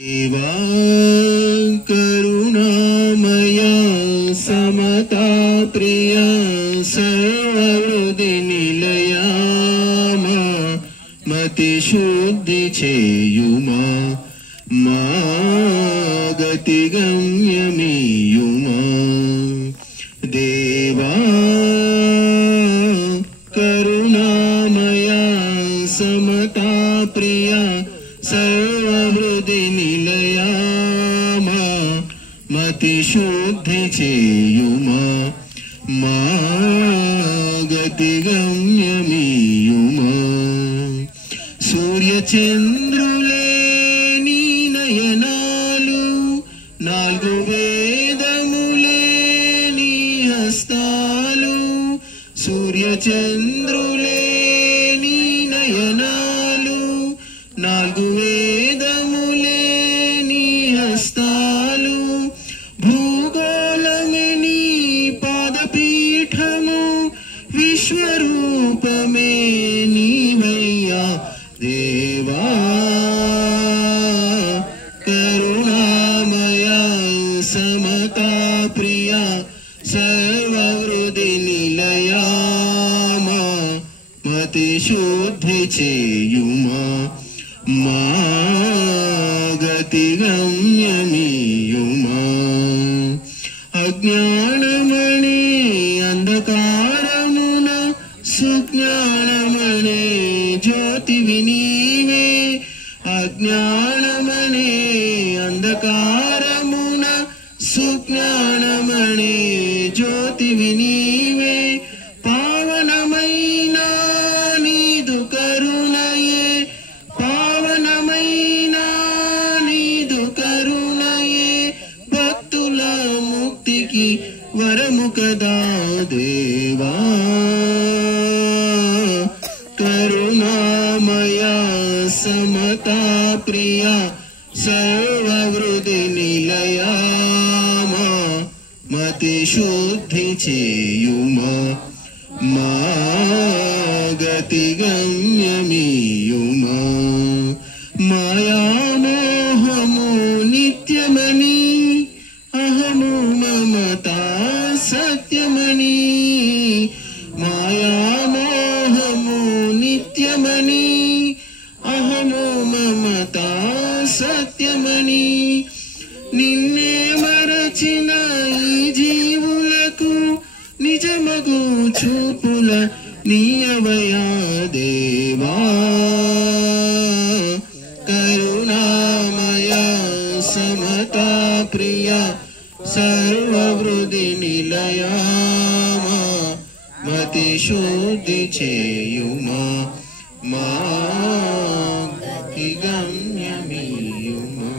देवा करुणामया समता प्रिया सर्वहृदि निलया मति शुद्धि चेयुमा मा गति गम्यमीयुमा देवा करुणामया समता प्रिया सर्वहृदि निलया मति शुद्धि चेयुमा मा गति गम्यमीयुमा सूर्य चंद्रुले नी नयनालु नाल्गु वेदमुले नी हस्तालु सूर्य चंद्रुले नी नयनालु नाल्गु वेदमुले नी हस्तालु भूगोళమే నీ పాదపీఠము విశ్వరూపమే నీవయ్యా దేవా కరుణామయా సమతా ప్రియా సర్వహృది నిలయా మతి శుద్ధి చేయుమా మా గతి గమ్యమీయుమా అజ్ఞానమణి అంధకారమున సుజ్ఞానమణి జ్యోతివి నీవే అజ్ఞానమణి అంధకారమున సుజ్ఞానమణి జ్యోతివి నీవే పావనమైన నీదు కరుణయే పావనమైన నీదు కరుణయే భక్తుల ముక్తికి వరము కదా దేవా కరుణామయా సమతా ప్రియా సర్వహృది నిలయా మతి శుద్ధి చేయుమా మా గతి గమ్యమీయుమా మాయామోహము నిత్యమని అహము మమతా సత్యమని మాయామోహము నిత్యమని అహము మమతా సత్యమని నిన్నే మరచిన ఈ జీవులకు నిజమగు చూపుల నీయవయా దేవా కరుణామయా సమతా ప్రియా సర్వహృది నిలయా మతి శుద్ధి చేయుమా మా గతి గమ్యమీయుమా